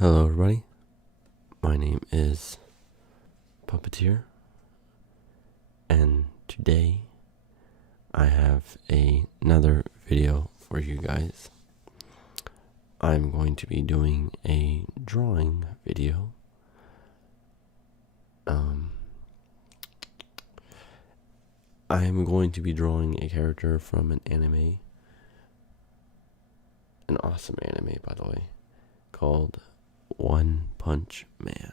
Hello everybody, my name is Puppeteer, and today I have another video for you guys. I'm going to be doing a drawing video. I'm going to be drawing a character from an anime, an awesome anime by the way, called One Punch Man.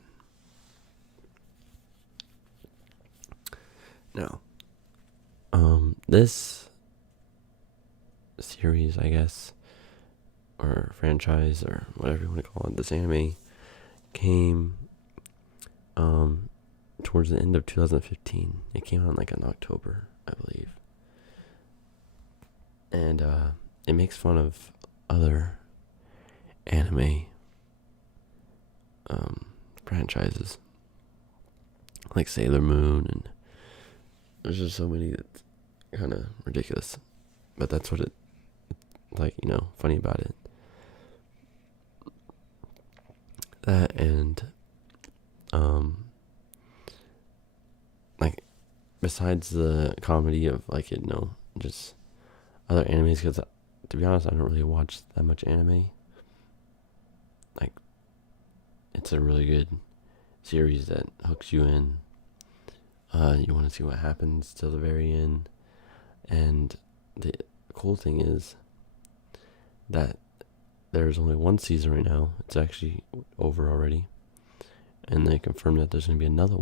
Now, this series, I guess, or franchise, or whatever you want to call it, this anime came towards the end of 2015. It came out in October, I believe. And it makes fun of other anime franchises, like Sailor Moon, and there's just so many that's kind of ridiculous. But that's what funny about it. That and besides the comedy of just other animes, because to be honest, I don't really watch that much anime. It's a really good series that hooks you in. You want to see what happens till the very end. And the cool thing is that there's only one season right now. It's actually over already. And they confirmed that there's going to be another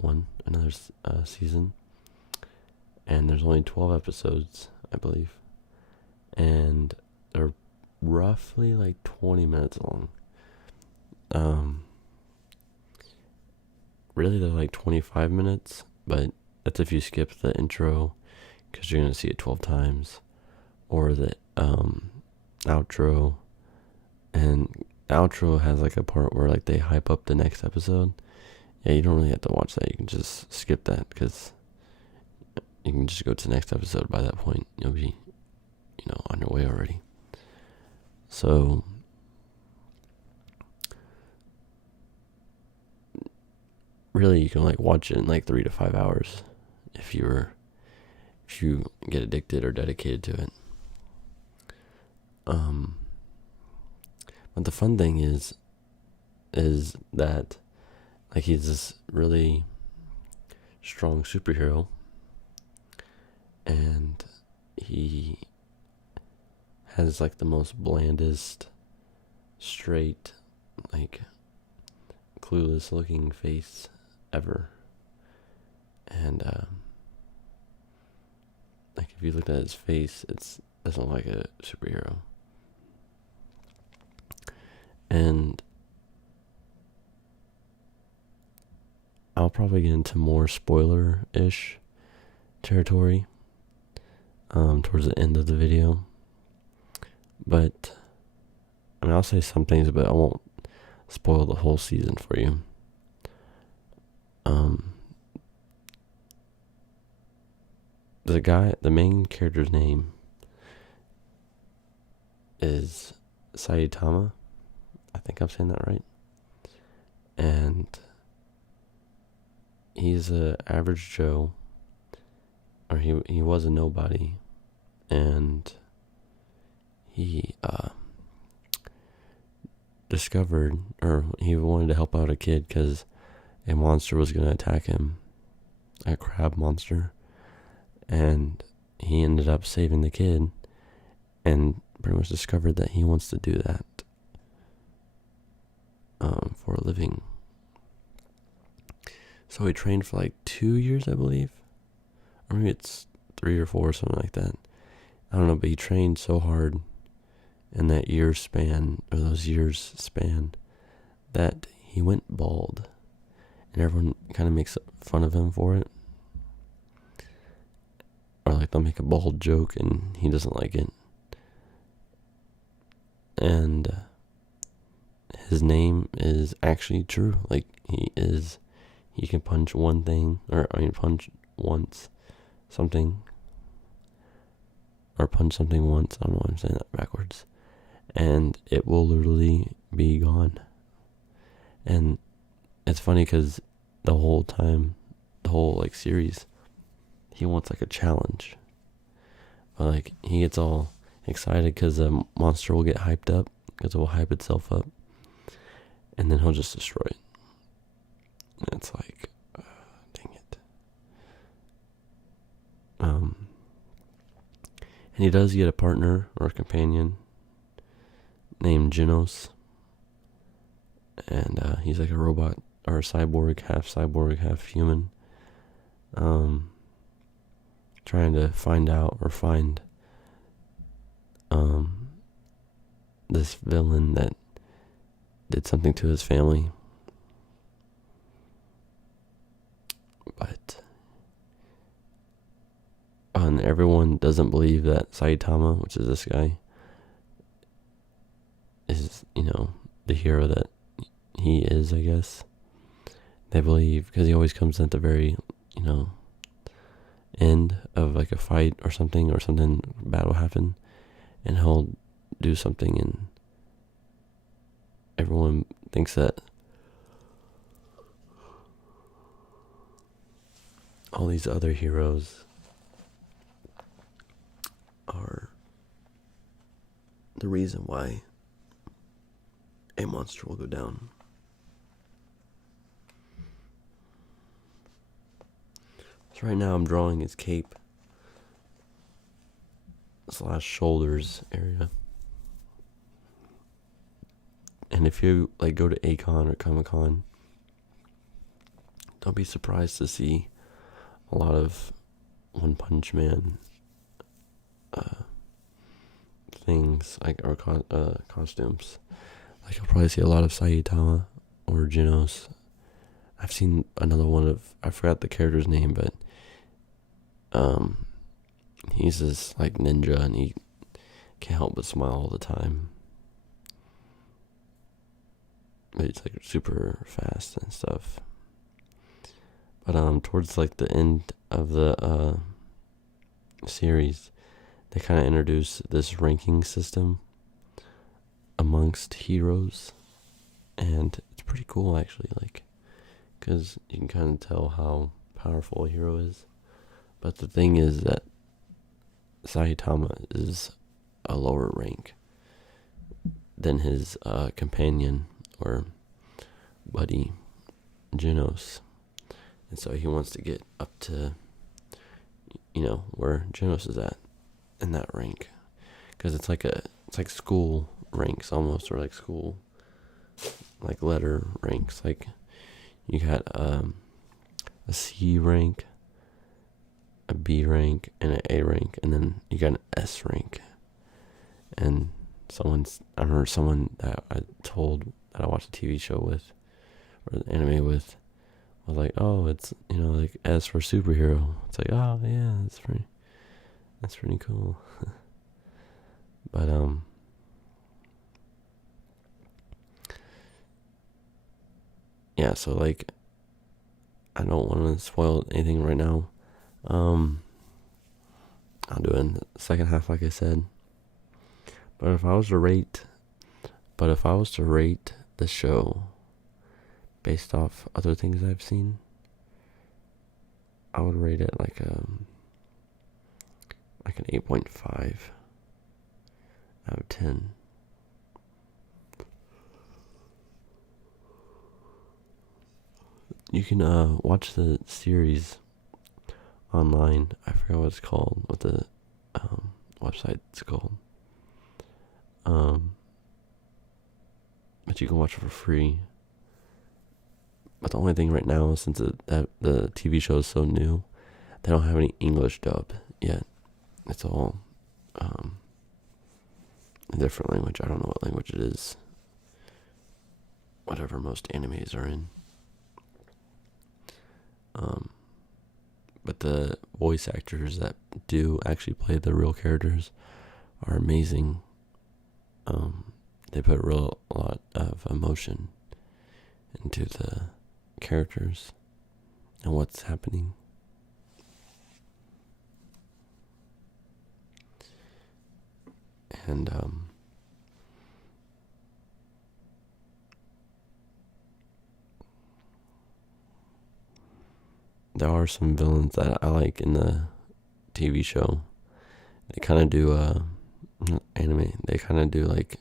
season. And there's only 12 episodes, I believe. And they're roughly 20 minutes long. Really, they're 25 minutes, but that's if you skip the intro, because you're going to see it 12 times, or the outro. And the outro has a part where they hype up the next episode. Yeah, you don't really have to watch that. You can just skip that, because you can just go to the next episode. By that point, you'll be on your way already. So really, you can watch it in 3 to 5 hours if you get addicted or dedicated to it. But the fun thing is that he's this really strong superhero, and he has the most blandest, straight, clueless looking face ever. And if you looked at his face, it doesn't look like a superhero. And I'll probably get into more spoiler-ish territory towards the end of the video. But I'll say some things, but I won't spoil the whole season for you. The main character's name is Saitama. I think I'm saying that right. And he's a average Joe, or he was a nobody, and he discovered, or he wanted to help out a kid because a monster was going to attack him, a crab monster, and he ended up saving the kid, and pretty much discovered that he wants to do that for a living. So he trained for 2 years, I believe, or maybe it's 3 or 4, something like that. I don't know, but he trained so hard in that those years span, that he went bald, and everyone kind of makes fun of him for it, or they'll make a bald joke and he doesn't like it. And his name is actually true. He can punch punch once something, or punch something once. I don't know why I'm saying that backwards. And it will literally be gone. And it's funny because the whole time, the whole like series, he wants like a challenge. But like he gets all excited because the monster will get hyped up, because it will hype itself up, and then he'll just destroy it. And it's like, dang it. And he does get a partner or a companion named Genos, and he's like a robot or a cyborg, half human, trying to find out or find this villain that did something to his family. But and everyone doesn't believe that Saitama, which is this guy, is, the hero that he is, I guess. They believe, because he always comes at the very, end of like a fight or something bad will happen, and he'll do something, and everyone thinks that all these other heroes are the reason why a monster will go down. So right now I'm drawing his cape / shoulders area. And if you like go to A-Kon or Comic-Con, don't be surprised to see a lot of One Punch Man things, like, or costumes. Like, you'll probably see a lot of Saitama or Genos. I've seen another one of, I forgot the character's name, but he's this like ninja, and he can't help but smile all the time. But he's like super fast and stuff. But towards like the end of the series, they kind of introduce this ranking system amongst heroes, and it's pretty cool actually, like, because you can kind of tell how powerful a hero is. But the thing is that Saitama is a lower rank than his companion or buddy Genos, and so he wants to get up to, where Genos is at in that rank, because it's like school ranks almost, or like school, like letter ranks. Like, you got a C rank, a B rank, and an A rank, and then you got an S rank. And I remember someone that I told that I watched a TV show with, or the anime with, was like, oh, it's, like S for superhero. It's like, oh yeah, that's pretty cool. But yeah, so like, I don't want to spoil anything right now. I'll do it in the second half, like I said. But if I was to rate the show based off other things I've seen, I would rate it like an 8.5 out of 10. You can watch the series online. I forgot what it's called, what the website it's called. But you can watch it for free. But the only thing right now, since the TV show is so new, they don't have any English dub yet. It's all a different language. I don't know what language it is. Whatever most animes are in. But the voice actors that do actually play the real characters are amazing. They put a lot of emotion into the characters and what's happening. And there are some villains that I like in the TV show. They kind of do anime. They kind of do like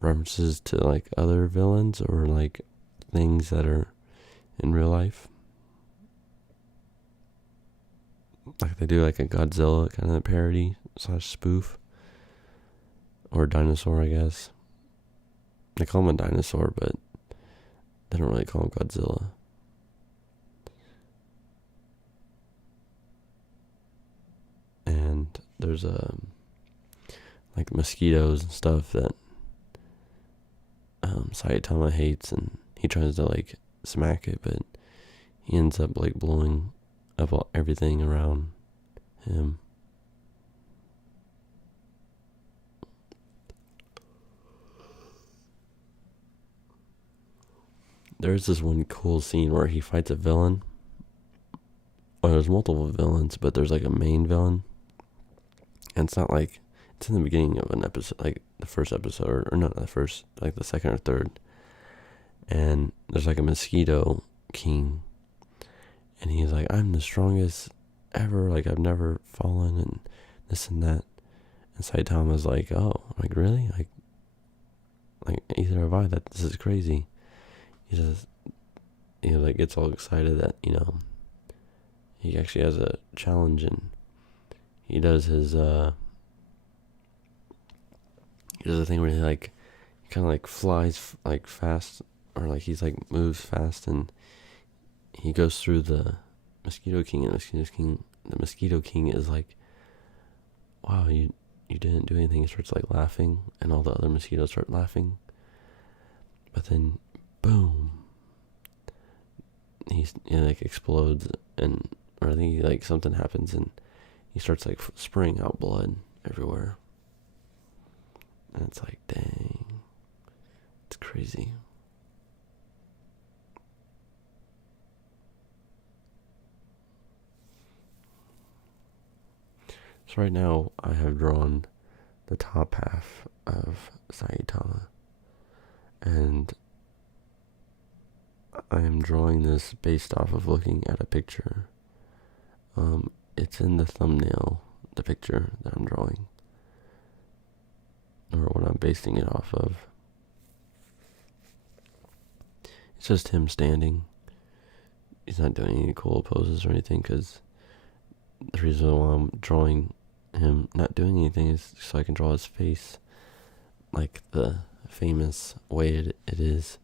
references to like other villains or like things that are in real life. Like they do like a Godzilla kind of parody / spoof. Or dinosaur, I guess. They call him a dinosaur, but they don't really call him Godzilla. And there's like mosquitoes and stuff that Saitama hates, and he tries to like smack it, but he ends up like blowing up everything around him. There's this one cool scene where he fights a villain. Well, there's multiple villains, but there's like a main villain. And it's not like, it's in the beginning of an episode, like the first episode, or not the first, like the second or third. And there's like a mosquito king. And he's like, I'm the strongest ever, like I've never fallen, and this and that. And Saitama's like, oh, like really? Like either have I, that this is crazy. He says, like gets all excited that, he actually has a challenge, and he does his, he does a thing where he kind of like flies like fast, or like he's like moves fast, and he goes through the Mosquito King, and the Mosquito King is like, wow, you didn't do anything. He starts like laughing, and all the other mosquitoes start laughing. But then, boom, he like explodes, or I think like something happens, and he starts like spraying out blood everywhere. And it's like, dang, it's crazy. So right now I have drawn the top half of Saitama, and I am drawing this based off of looking at a picture. It's in the thumbnail, the picture that I'm drawing, or what I'm basing it off of. It's just him standing. He's not doing any cool poses or anything, because the reason why I'm drawing him not doing anything is so I can draw his face like the famous way it is,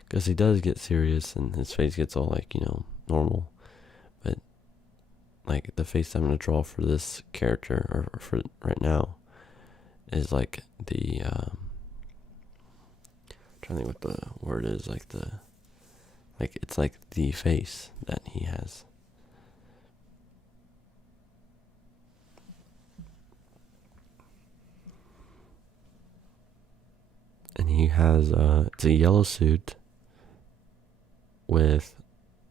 because he does get serious and his face gets all like, normal, but like the face I'm going to draw for this character, or for right now, is like the I'm trying to think what the word is, it's like the face that he has. And he has it's a yellow suit with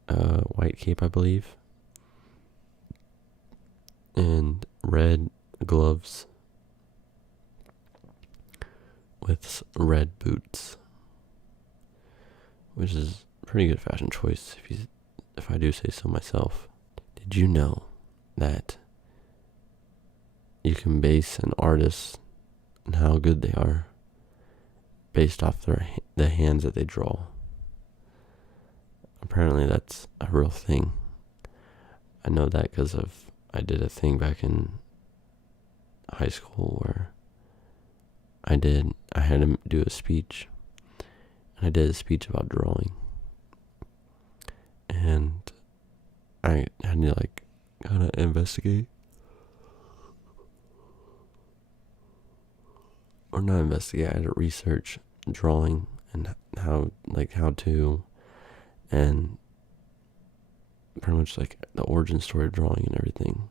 a white cape, I believe, and red gloves with red boots, which is a pretty good fashion choice if I do say so myself. Did you know that you can base an artist and how good they are based off the hands that they draw? Apparently that's a real thing. I know that because I did a thing back in high school where I had to do a speech, and I did a speech about drawing, and I had to like kind of investigate, or not investigate, I had to research drawing and how to, and pretty much like the origin story of drawing and everything.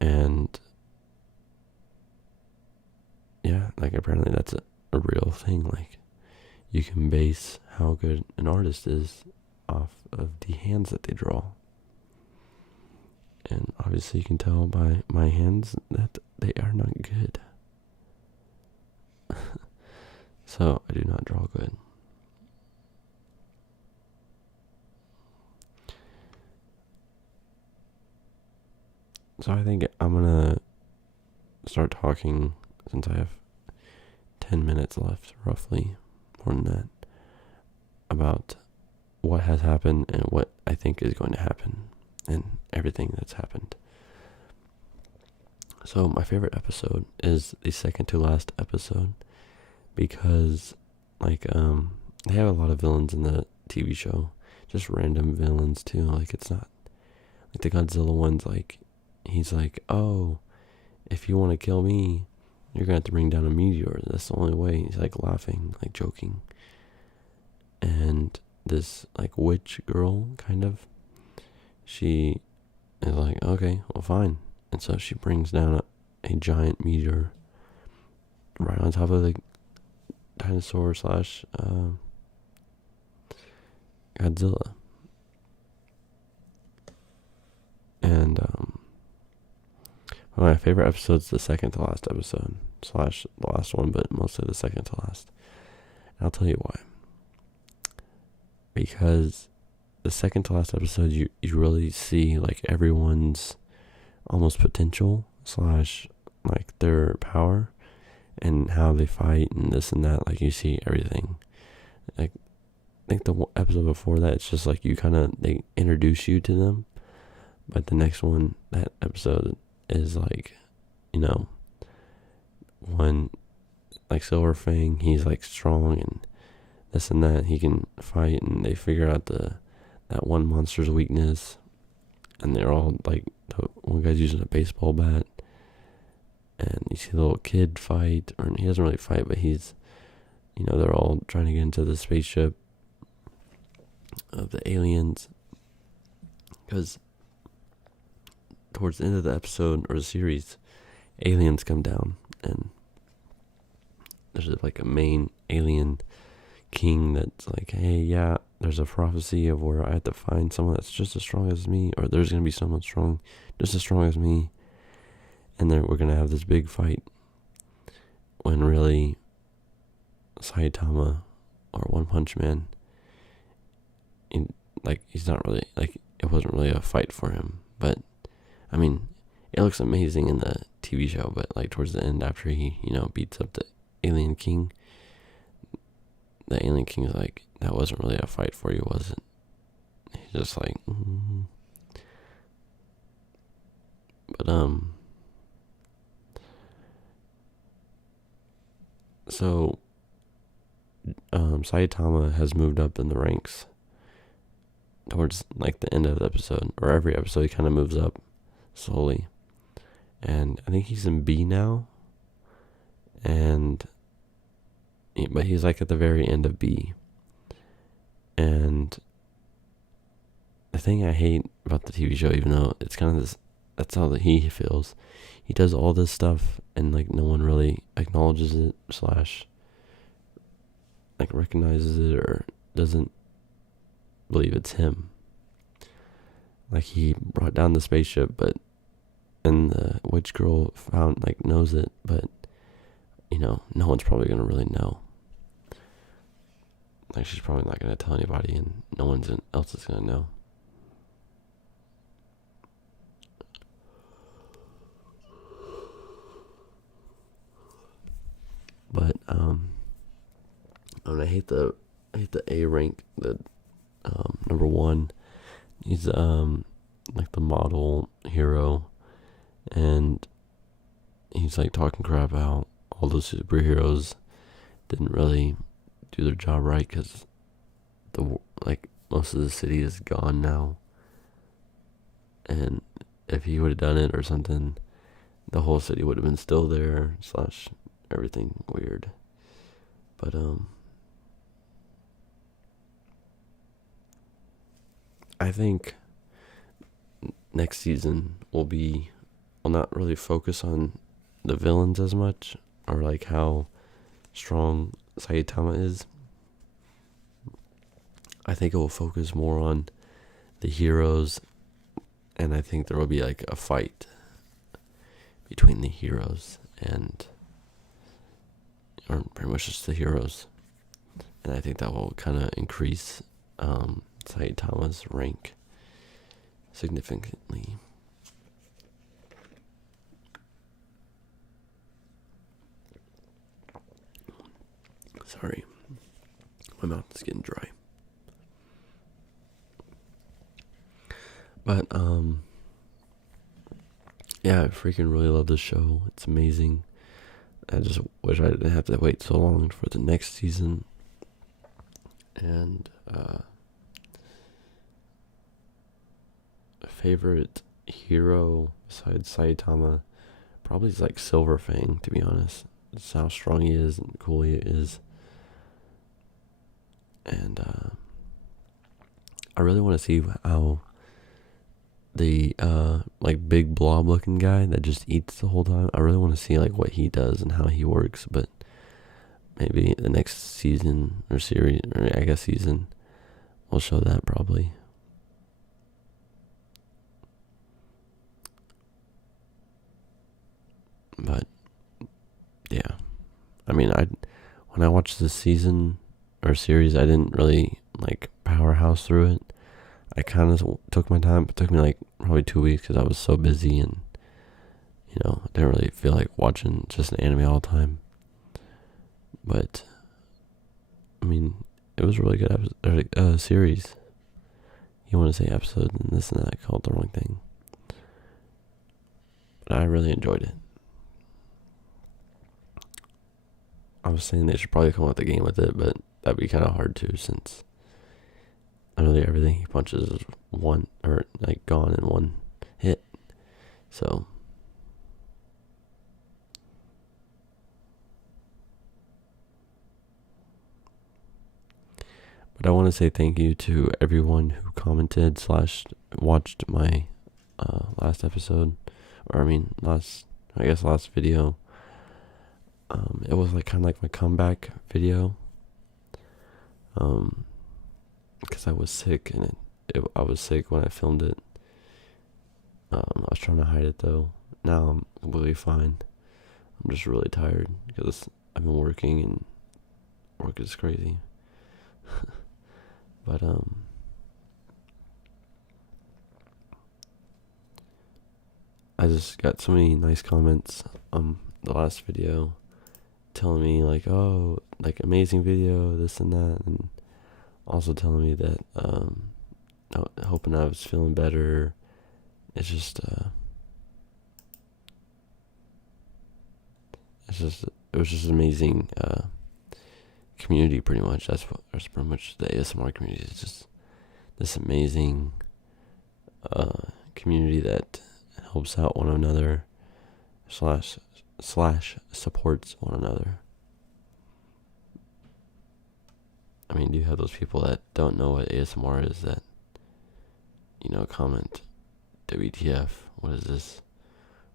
And yeah, like apparently that's a real thing. Like you can base how good an artist is off of the hands that they draw. And obviously you can tell by my hands that they are not good. So I do not draw good. So I think I'm gonna start talking, since I have 10 minutes left, roughly, more than that, about what has happened and what I think is going to happen and everything that's happened. So my favorite episode is the second to last episode, because they have a lot of villains in the TV show, just random villains too. Like, it's not like the Godzilla one's like, he's like, oh, if you want to kill me, you're gonna have to bring down a meteor. That's the only way. He's like laughing, like joking. And this like witch girl, kind of, she is like, okay, well, fine. And so she brings down a giant meteor right on top of the dinosaur slash Godzilla. And one of my favorite episodes, the second to last episode slash the last one, but mostly the second to last. And I'll tell you why. Because the second to last episode, you really see like everyone's almost potential slash like their power and how they fight and this and that. Like, you see everything. Like, I think the episode before that, it's just like they introduce you to them. But the next one, that episode is like, when like Silver Fang, he's like strong and this and that, he can fight, and they figure out that one monster's weakness, and they're all like, the one guy's using a baseball bat, and you see the little kid fight, or he doesn't really fight, but he's, they're all trying to get into the spaceship of the aliens, because towards the end of the episode or the series, aliens come down, and there's like a main alien king that's like, hey, yeah, there's a prophecy of where I have to find someone that's just as strong as me, or there's going to be someone strong, just as strong as me, and then we're going to have this big fight, when really Saitama, or One Punch Man, he's not really, like, it wasn't really a fight for him, but, I mean, it looks amazing in the TV show, but, like, towards the end, after he, beats up the alien king, the alien king is like, that wasn't really a fight for you, was it? He's just like, But, so, Saitama has moved up in the ranks towards, like, the end of the episode, or every episode he kind of moves up slowly, and I think he's in B now, but he's like at the very end of B. And the thing I hate about the TV show, even though it's kind of this, that's how he feels, he does all this stuff and like no one really acknowledges it slash like recognizes it or doesn't believe it's him. Like, he brought down the spaceship, and the witch girl knows it, but no one's probably gonna really know. Like, she's probably not gonna tell anybody, and no one else is gonna know. But I hate the A rank, the number one. He's like the model hero, and he's like talking crap about all those superheroes didn't really do their job right, because most of the city is gone now, and if he would have done it or something, the whole city would have been still there slash everything weird. But I think next season will not really focus on the villains as much, or like how strong Saitama is. I think it will focus more on the heroes, and I think there will be like a fight between the heroes or pretty much just the heroes, and I think that will kind of increase Saitama's rank significantly. Sorry, my mouth is getting dry. But yeah, I freaking really love this show. It's amazing. I just wish I didn't have to wait so long for the next season. And favorite hero besides Saitama probably is like Silverfang, to be honest. It's how strong he is and cool he is. And I really want to see how the like big blob looking guy that just eats the whole time, I really want to see like what he does and how he works. But maybe the next season or series, or I guess season, will show that probably. But yeah, I mean, when I watched this season or series, I didn't really like powerhouse through it. I kind of took my time. It took me like probably 2 weeks because I was so busy, and I didn't really feel like watching just an anime all the time. But I mean, it was a really good series. You want to say episode and this and that, I called the wrong thing. But I really enjoyed it. I was saying they should probably come out the game with it, but that'd be kind of hard too, since literally everything he punches is one, or like gone in one hit. So but I want to say thank you to everyone who commented / watched my last episode, or last video. It was like kind of like my comeback video, because I was sick, and I was sick when I filmed it. I was trying to hide it though. Now I'm completely fine. I'm just really tired because I've been working, and work is crazy. But I just got so many nice comments the last video, telling me like, oh, like amazing video, this and that, and also telling me that hoping I was feeling better. It's just it was just amazing community, pretty much. That's pretty much the ASMR community. It's just this amazing community that helps out one another / supports one another. I mean, do you have those people that don't know what ASMR is, that comment WTF, what is this,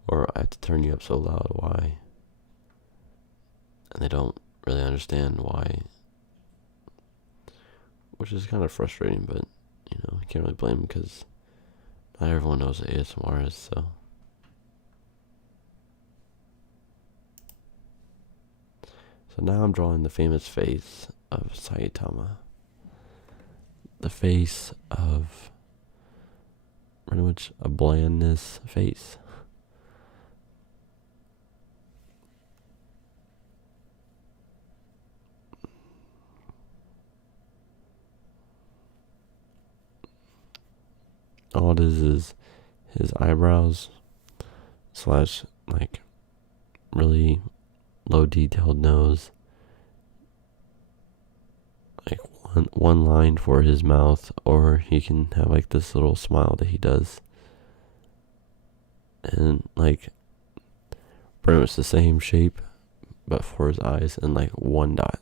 or I have to turn you up so loud, why? And they don't really understand why, which is kind of frustrating, but you can't really blame them, because not everyone knows what ASMR is. So now I'm drawing the famous face of Saitama, the face of pretty much a blandness face. All it is his eyebrows / like really low detailed nose, like one line for his mouth, or he can have like this little smile that he does, and like pretty much the same shape but for his eyes, and like one dot.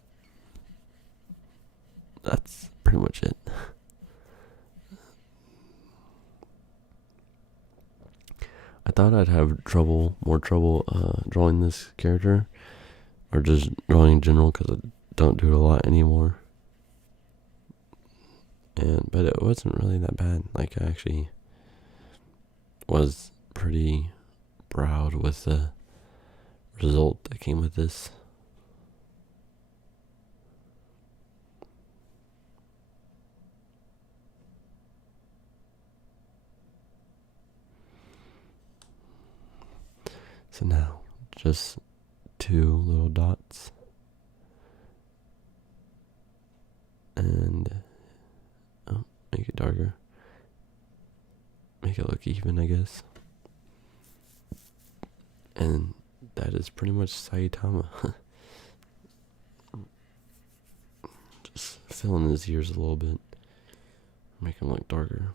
That's pretty much it. I thought I'd have more trouble drawing this character, or just drawing in general, because I don't do it a lot anymore. But it wasn't really that bad. Like, I actually was pretty proud with the result that came with this. So now, just 2 little dots. darker. Make it look even, I guess. And that is pretty much Saitama. Just fill in his ears a little bit. Make him look darker.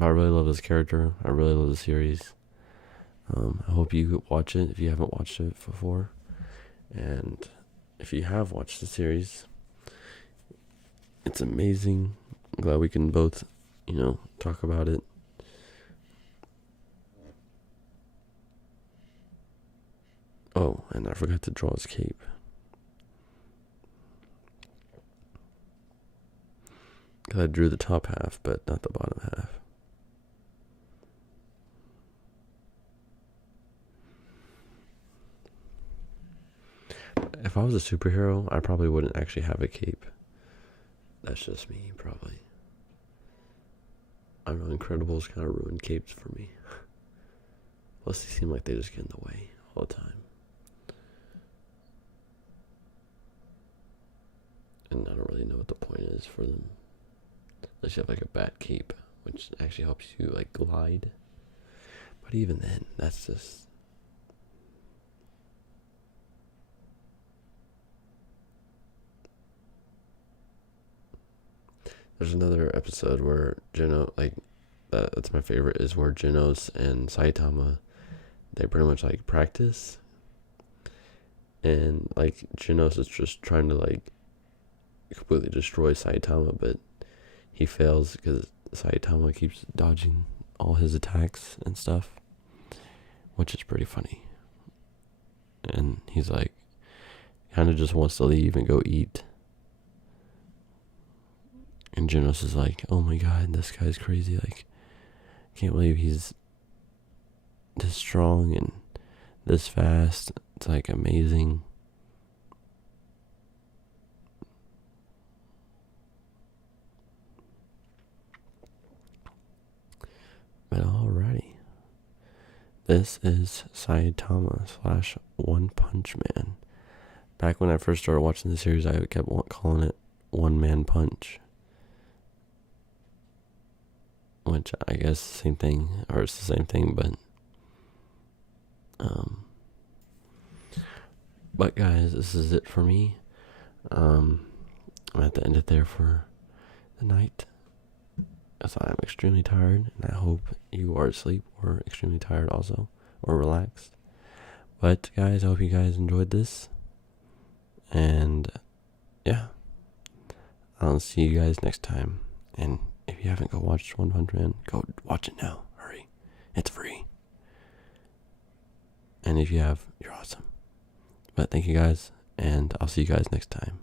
I really love this character. I really love the series. I hope you watch it if you haven't watched it before. And if you have watched the series, it's amazing. I'm glad we can both, talk about it. Oh, and I forgot to draw his cape. Because I drew the top half, but not the bottom half. If I was a superhero, I probably wouldn't actually have a cape. That's just me, probably. I know Incredibles kind of ruined capes for me. Plus, they seem like they just get in the way all the time. And I don't really know what the point is for them. Unless you have like a bat cape, which actually helps you like glide. But even then, that's just... There's another episode where that's my favorite, is where Genos and Saitama, they pretty much like practice. And like Genos is just trying to like completely destroy Saitama, but he fails because Saitama keeps dodging all his attacks and stuff, which is pretty funny. And he's like, kind of just wants to leave and go eat. And Genos is like, oh my god, this guy's crazy. Like, I can't believe he's this strong and this fast. It's like amazing. But alrighty. This is Saitama / One Punch Man. Back when I first started watching the series, I kept calling it One Man Punch. Which I guess same thing, or it's the same thing, but guys, this is it for me. I'm at the end of there for the night, as I'm extremely tired, and I hope you are asleep or extremely tired also, or relaxed. But guys, I hope you guys enjoyed this, and yeah, I'll see you guys next time. And if you haven't go watch One Punch Man, go watch it now. Hurry. It's free. And if you have, you're awesome. But thank you guys, and I'll see you guys next time.